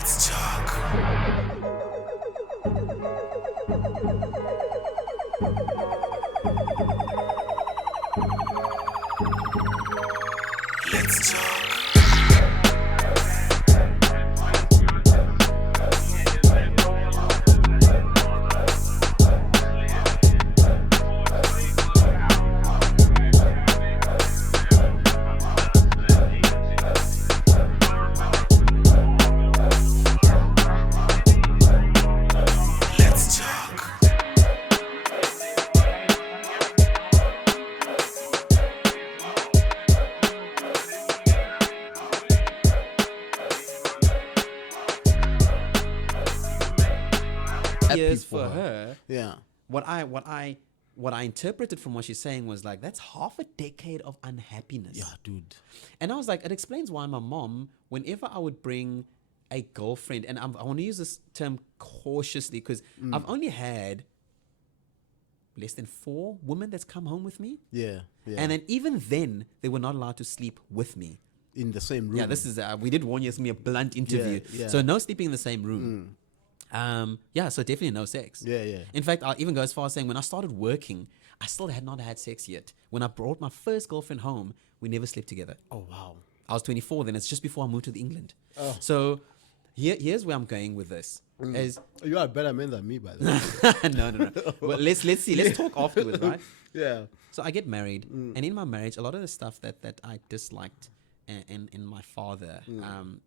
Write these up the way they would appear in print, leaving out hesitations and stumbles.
Let's talk. Let's talk. Years for her. Yeah. What I interpreted from what she's saying was like, that's half a decade of unhappiness. Yeah, dude. And I was like, it explains why my mom, whenever I would bring a girlfriend, and I want to use this term cautiously because I've only had less than 4 women that's come home with me. Yeah. Yeah. And then even then, they were not allowed to sleep with me. in the same room. Yeah, this is, we did warn you it's going to be a blunt interview. Yeah. So no sleeping in the same room. Yeah, so definitely no sex. Yeah. In fact, I'll even go as far as saying when I started working, I still had not had sex yet. When I brought my first girlfriend home, we never slept together. Oh, wow. I was 24 then. It's just before I moved to England. Oh. So here's where I'm going with this. Is You are a better man than me, by the way. no. Well, let's see. Let's talk afterwards, right? Yeah. So I get married, and in my marriage, a lot of the stuff that I disliked in my father.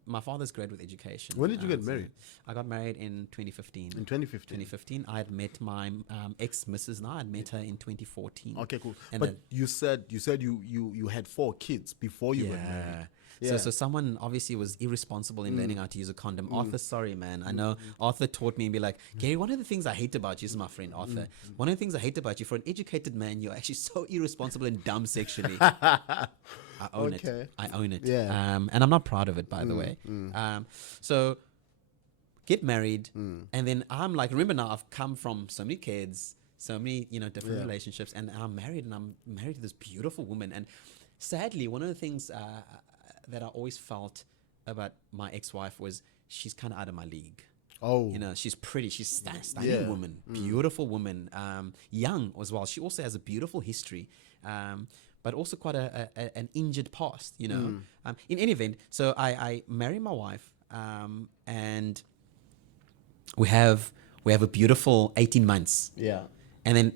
My father's great with education. When did you get so married? I got married in 2015. In 2015. 2015. I had met my ex-missus now. I'd met her in 2014. Okay, cool. And But then- you said you had 4 kids before you got married. Yeah. So someone obviously was irresponsible in learning how to use a condom. Arthur, sorry, man. I know Arthur taught me and be like, Gerry, one of the things I hate about you, this is my friend Arthur. One of the things I hate about you, for an educated man, you're actually so irresponsible and dumb sexually. I own it. I own it. Yeah. And I'm not proud of it, by the way. So get married, and then I'm like, remember now, I've come from so many kids, so many, different relationships, and I'm married to this beautiful woman. And sadly, one of the things that I always felt about my ex-wife was she's kind of out of my league. Oh. She's pretty. She's stunning woman, beautiful woman, young as well. She also has a beautiful history, but also quite an injured past. In any event, so I marry my wife, and we have a beautiful 18 months. Yeah. And then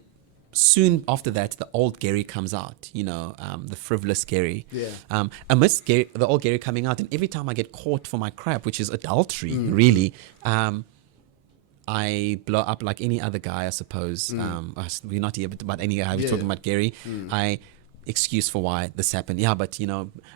soon after that, the old Gerry comes out, the frivolous Gerry. Yeah. Amidst the old Gerry coming out, and every time I get caught for my crap, which is adultery, really, I blow up like any other guy, I suppose. We're not here about any guy. We're talking about Gerry. Excuse for why this happened. Yeah, but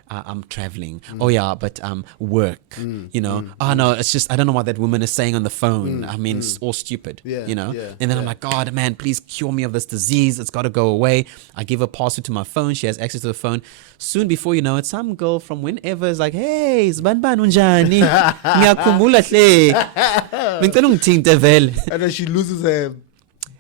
I'm traveling. Oh yeah, but work. Oh no, it's just I don't know what that woman is saying on the phone. I mean, it's all stupid. Yeah, And then I'm like, God, man, please cure me of this disease. It's got to go away. I give her password to my phone. She has access to the phone. Soon before you know it, some girl from whenever is like, hey, Zbanban unjani? Ngiyakhumbula hle. Bengicela ungithinte vele. And then she loses her.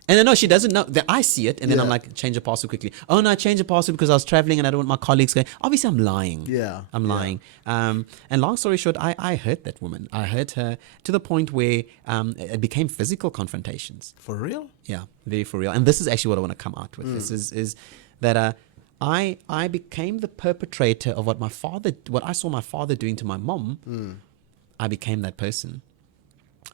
And then no, she doesn't know that I see it, and then I'm like, change the password quickly. Oh no, I changed the password because I was traveling and I don't want my colleagues going. Obviously, I'm lying. Yeah, I'm lying. And long story short, I hurt that woman. I hurt her to the point where it became physical confrontations. For real? Yeah, very for real. And this is actually what I want to come out with. This is that I became the perpetrator of what I saw my father doing to my mom. I became that person.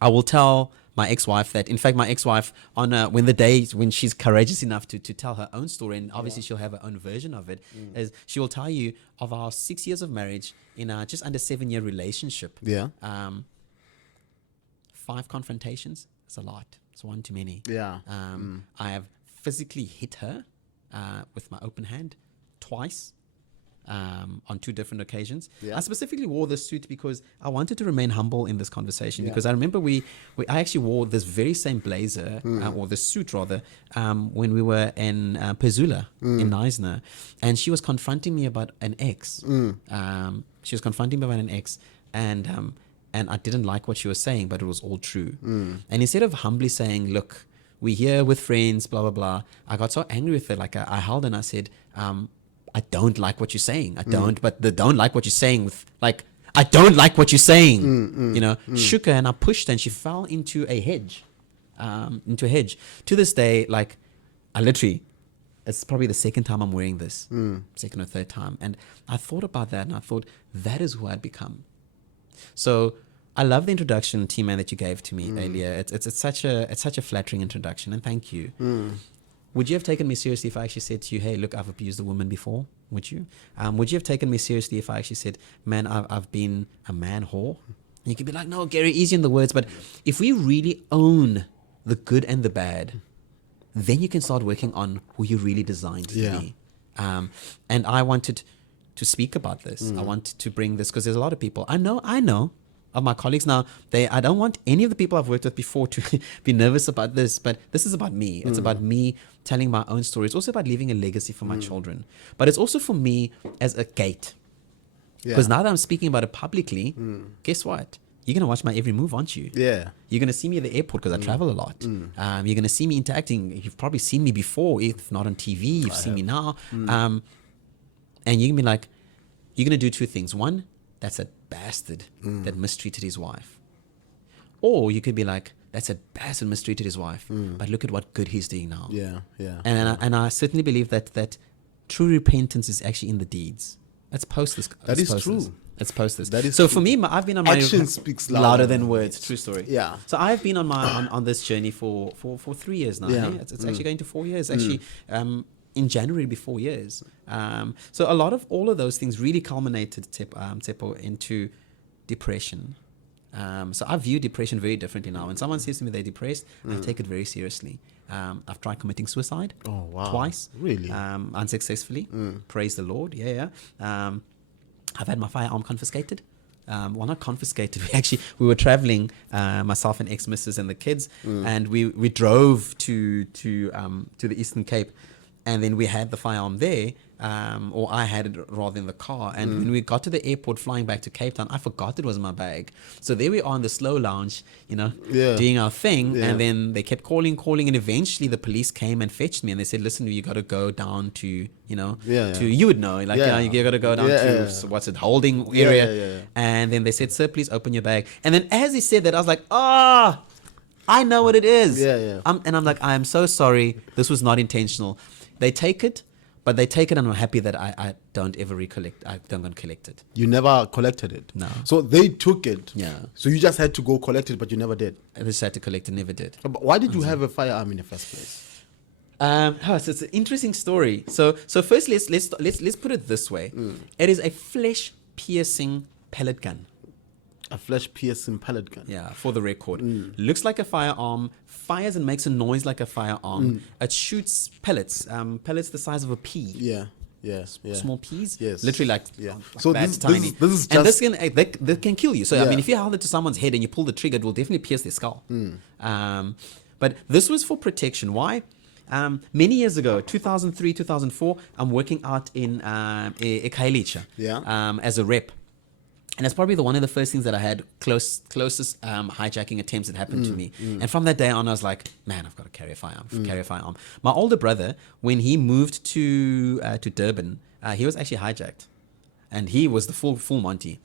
I will tell my ex-wife that, in fact, my ex-wife, when she's courageous enough to tell her own story, and obviously she'll have her own version of it, is she will tell you of our 6 years of marriage in a just under 7-year relationship. Yeah. 5 confrontations. It's a lot. It's one too many. Yeah. I have physically hit her with my open hand twice. On 2 different occasions. Yeah. I specifically wore this suit because I wanted to remain humble in this conversation, because I remember I actually wore this very same blazer, or the suit rather, when we were in Pezula in Neisner, and she was confronting me about an ex. She was confronting me about an ex, and I didn't like what she was saying, but it was all true. And instead of humbly saying, look, we're here with friends, blah, blah, blah, I got so angry with her. Like I held her and I said, I don't like what you're saying. I don't, but the don't like what you're saying with, like, I don't like what you're saying. Shook her, and I pushed her, and she fell into a hedge. To this day, like, I literally, it's probably the second time I'm wearing this, second or third time. And I thought about that, and I thought, that is who I'd become. So I love the introduction, T-Man, that you gave to me earlier. It's such a flattering introduction, and thank you. Would you have taken me seriously if I actually said to you, hey, look, I've abused a woman before? Would you? Would you have taken me seriously if I actually said, man, I've been a man whore? And you could be like, no, Gerry, easy in the words. But if we really own the good and the bad, then you can start working on who you're really designed to be. And I wanted to speak about this. I wanted to bring this because there's a lot of people. I know of my colleagues now, I don't want any of the people I've worked with before to be nervous about this, but this is about me. It's about me telling my own story. It's also about leaving a legacy for my children. But it's also for me as a gate. Because now that I'm speaking about it publicly, guess what? You're going to watch my every move, aren't you? Yeah. You're going to see me at the airport because I travel a lot. You're going to see me interacting. You've probably seen me before, if not on TV. You've seen me now. And you're going to be like, you're going to do two things. One, that's a bastard that mistreated his wife. Or you could be like, that's a bastard mistreated his wife, but look at what good he's doing now. And I certainly believe that true repentance is actually in the deeds. Let's post this. That is true. Let's post this. That is so true. for me, I've been on my action speaks louder than words. True story. Yeah. So I've been on this journey for 3 years now. Yeah. Hey? It's actually going to 4 years. Actually, in January it'll be 4 years. So a lot of all of those things really culminated, Tsepo, into depression. So I view depression very differently now. When someone says to me they're depressed, I take it very seriously. I've tried committing suicide. Oh, wow. Twice. Really? Unsuccessfully. Praise the Lord. Yeah. I've had my firearm confiscated. Well, not confiscated. We were traveling, myself and ex-missus and the kids, and we drove to the Eastern Cape, and then we had the firearm there, or I had it rather in the car. And when we got to the airport flying back to Cape Town, I forgot it was in my bag. So there we are in the slow lounge, doing our thing. And then they kept calling. And eventually the police came and fetched me. And they said, listen, you got to go down to, you would know, you got to go down to, what's it, holding area. And then they said, sir, please open your bag. And then as he said that, I was like, I know what it is. And I'm like, I am so sorry. This was not intentional. They take it, but they take it, and I'm happy that I don't ever recollect. I don't go and collect it. You never collected it? No. So they took it? Yeah. So you just had to go collect it, but you never did? I just had to collect it, never did. But why did you have a firearm in the first place? So it's an interesting story. So first, let's put it this way. It is a flesh-piercing pellet gun. A flesh-piercing pellet gun. Yeah, for the record. Looks like a firearm, fires and makes a noise like a firearm. It shoots pellets, pellets the size of a pea. Yeah. Small peas. Yes. Literally like, so that's tiny. This is just... And this can kill you. So, I mean, if you hold it to someone's head and you pull the trigger, it will definitely pierce their skull. But this was for protection. Why? Many years ago, 2003, 2004, I'm working out in Khayelitsha as a rep. And that's probably one of the first things that I had closest hijacking attempts that happened to me. And from that day on, I was like, man, I've got to carry a firearm. My older brother, when he moved to Durban, he was actually hijacked, and he was the full Monty.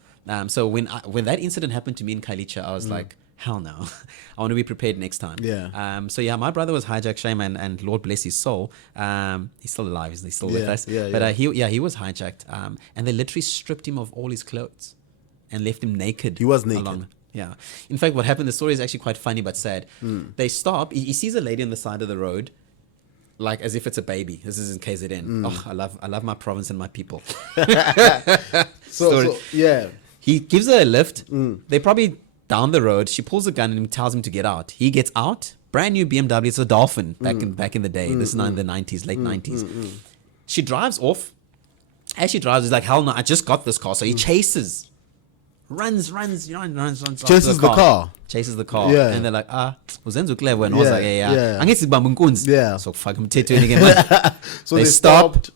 So when that incident happened to me in Khayelitsha, I was like, hell no, I want to be prepared next time. My brother was hijacked, shame, and Lord bless his soul. He's still alive, he's still with us. But he was hijacked, and they literally stripped him of all his clothes and left him naked. He was naked. In fact, what happened, the story is actually quite funny but sad. They stop, he sees a lady on the side of the road, like as if it's a baby. This is in KZN. I love my province and my people. So he gives her a lift. They're probably down the road. She pulls a gun and tells him to get out. He gets out. Brand new BMW. It's a Dolphin back in the day. This is in the 90s, late 90s. She drives off. As she drives, he's like, hell no, I just got this car. So he chases. Runs. Chases the car. And they're like, uzenza clever. And I was like, angithi sibamba inkunzi. So fuck him again. Man. So they stopped,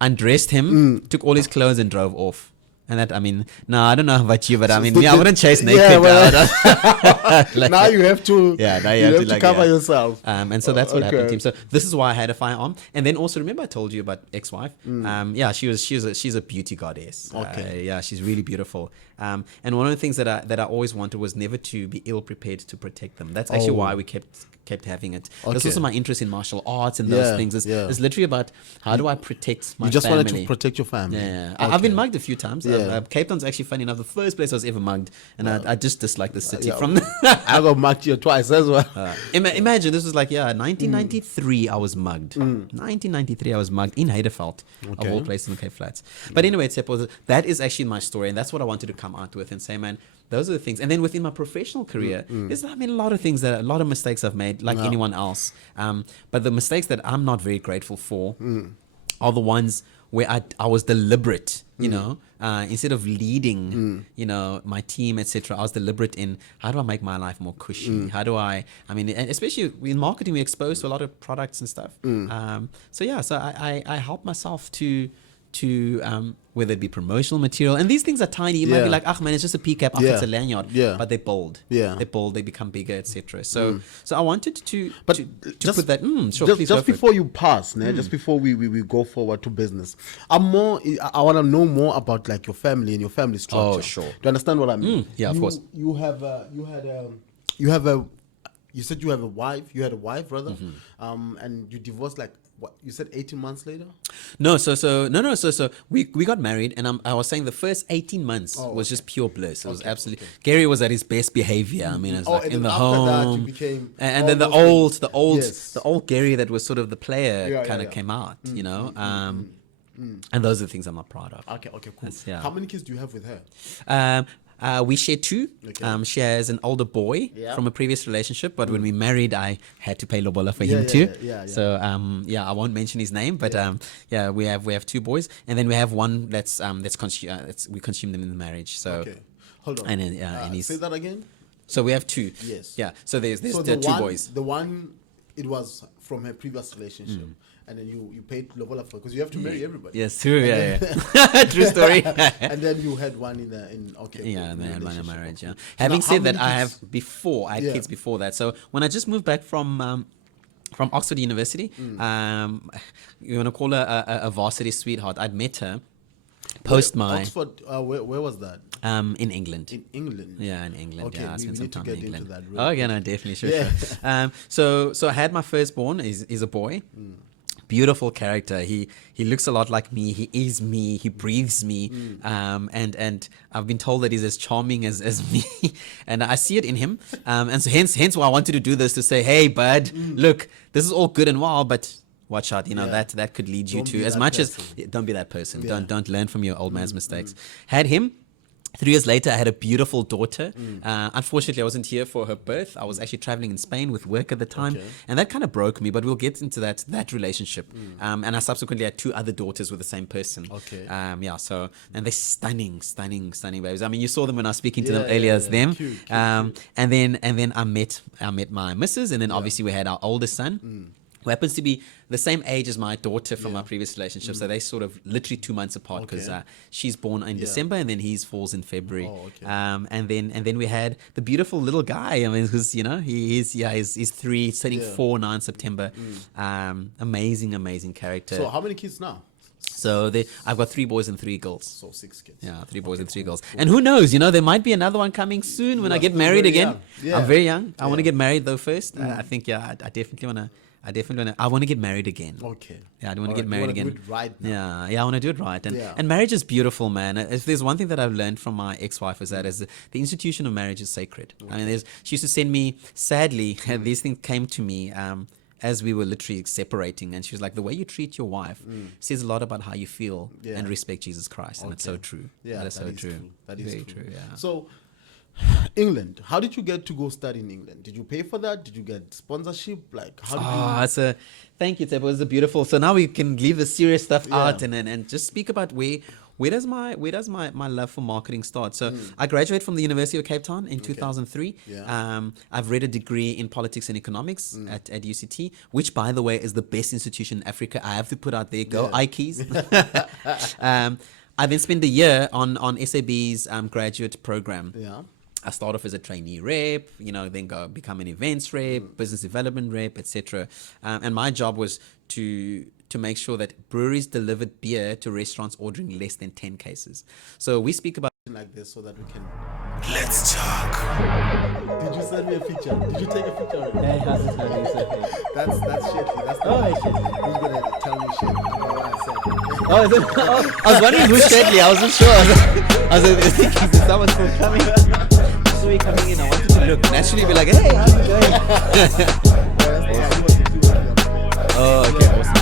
undressed him, took all his clothes and drove off. And that, I mean, no, I don't know about you, but I mean, So I wouldn't chase naked. Yeah, well, Like, now you have to. yeah, now you have to like, cover yeah. yourself. And so that's what happened to Okay. him. So this is why I had a firearm. And then also, remember I told you about ex-wife? Yeah, she's a beauty goddess. Okay. Yeah, she's really beautiful. And one of the things that I always wanted was never to be ill prepared to protect them. That's actually why we kept having it. That's Okay. also my interest in martial arts and those things. It's literally about how do I protect my You just family. wanted to protect your family. Yeah, Okay. I've been mugged a few times. Yeah. Cape Town's actually, funny enough, the first place I was ever mugged, and I just dislike the city Yeah. from. I got marked you twice as well. Imagine this was like 1993. I was mugged. 1993, I was mugged in Heidelberg, of Okay. all places in the Cape Flats. But anyway, that is actually my story, and that's what I wanted to come out with and say, man, those are the things. And then within my professional career, there's a lot of things a lot of mistakes I've made, like anyone else. But the mistakes that I'm not very grateful for are the ones where I was deliberate, you know, instead of leading, you know, my team, etc. I was deliberate in how do I make my life more cushy? How do I mean, and especially in marketing, we're exposed to a lot of products and stuff. So I help myself to whether it be promotional material, and these things are tiny. You might be like, "Ah, man, it's just a PCAP, it's a lanyard." But they're bold. They bold. They become bigger, etc. So I wanted to put that. Sure, please just before you pass, just before we go forward to business, I want to know more about like your family and your family structure. Oh, sure. Do you understand what I mean? Yeah, of course. You said you have a wife. You had a wife, brother, and you divorced like. What you said 18 months later? No, so we got married, and I was saying the first 18 months was just pure bliss. It was absolutely Gerry was at his best behavior. I mean, it was like in the home, and then the old Gerry that was sort of the player kind of came out, you know. And those are the things I'm not proud of. Okay, cool. How many kids do you have with her? We share two. She has an older boy from a previous relationship, but when we married, I had to pay lobola for him too. So I won't mention his name, but we have two boys, and then we have one we consume them in the marriage. So hold on. And then say that again. So we have two. Yes. Yeah. So there's so two boys. The one it was from her previous relationship. And then you paid lobola for because you have to marry everybody. Yes, true. True story. And then you had one in and then I had one in marriage. Yeah. Having said that, I had kids before that. So when I just moved back from Oxford University, you want to call her a varsity sweetheart. I'd met her post my Oxford. Where was that? In England. In England. Yeah, in England. Okay, I we spent need some to time get in into England. that. Yeah, no, definitely, sure. Yeah. So I had my firstborn. Is a boy. Beautiful character. He looks a lot like me. He is me. He breathes me. And I've been told that he's as charming as me, and I see it in him. And so hence why I wanted to do this, to say, hey, bud, look, this is all good and well, but watch out. You know that could lead you to as much as don't be that person. Don't learn from your old man's mistakes. Had him. 3 years later, I had a beautiful daughter. Unfortunately, I wasn't here for her birth. I was actually traveling in Spain with work at the time. And that kind of broke me, but we'll get into that relationship. And I subsequently had 2 other daughters with the same person. So, and they're stunning babies. I mean, you saw them when I was speaking to them earlier as them. Cute. And then I met my missus, and then obviously we had our oldest son. Who happens to be the same age as my daughter from my previous relationship. So they sort of literally 2 months apart, because she's born in December and then his falls in February. And then we had the beautiful little guy. I mean, who's, you know, he's 3, he's turning 4 now in September. Amazing character. So how many kids now? So I've got 3 boys and 3 girls. So 6 kids. Yeah, 3 boys and 3 girls. And who knows, you know, there might be another one coming soon when I get married again. I'm very young. I want to get married though first. I think, I definitely want to. I want to get married again. Okay. Yeah, I don't want to get married again. Do it right now. Yeah, I want to do it right. And marriage is beautiful, man. If there's one thing that I've learned from my ex-wife is that the institution of marriage is sacred. I mean, she used to send me, sadly, these things came to me as we were literally separating, and she was like, the way you treat your wife says a lot about how you feel and respect Jesus Christ. And it's so true. Yeah, that is so true. That is very true. Yeah. So England, how did you get to go study in England? Did you pay for that? Did you get sponsorship? Like, how did you... Thank you, Tebo. It was beautiful. So now we can leave the serious stuff out and just speak about where does my love for marketing start? So I graduated from the University of Cape Town in 2003. I've read a degree in politics and economics at UCT, which, by the way, is the best institution in Africa. I have to put out there, go Ikeys. I then spent a year on SAB's graduate program. Yeah. I start off as a trainee rep, then go become an events rep, business development rep, etc. And my job was to make sure that breweries delivered beer to restaurants ordering less than 10 cases. So we speak about like this so that we can. Let's talk. Did you send me a picture? Did you take a picture of it? Hey, how's it going? That's Shitley. That's Shitley. Who's gonna tell me shit about what I said? Is it? I was wondering who's Shitley. I wasn't sure. I was thinking, is someone still coming? I saw you coming in. I wanted to look. Naturally, be like, hey, how's it going? Oh, okay, awesome.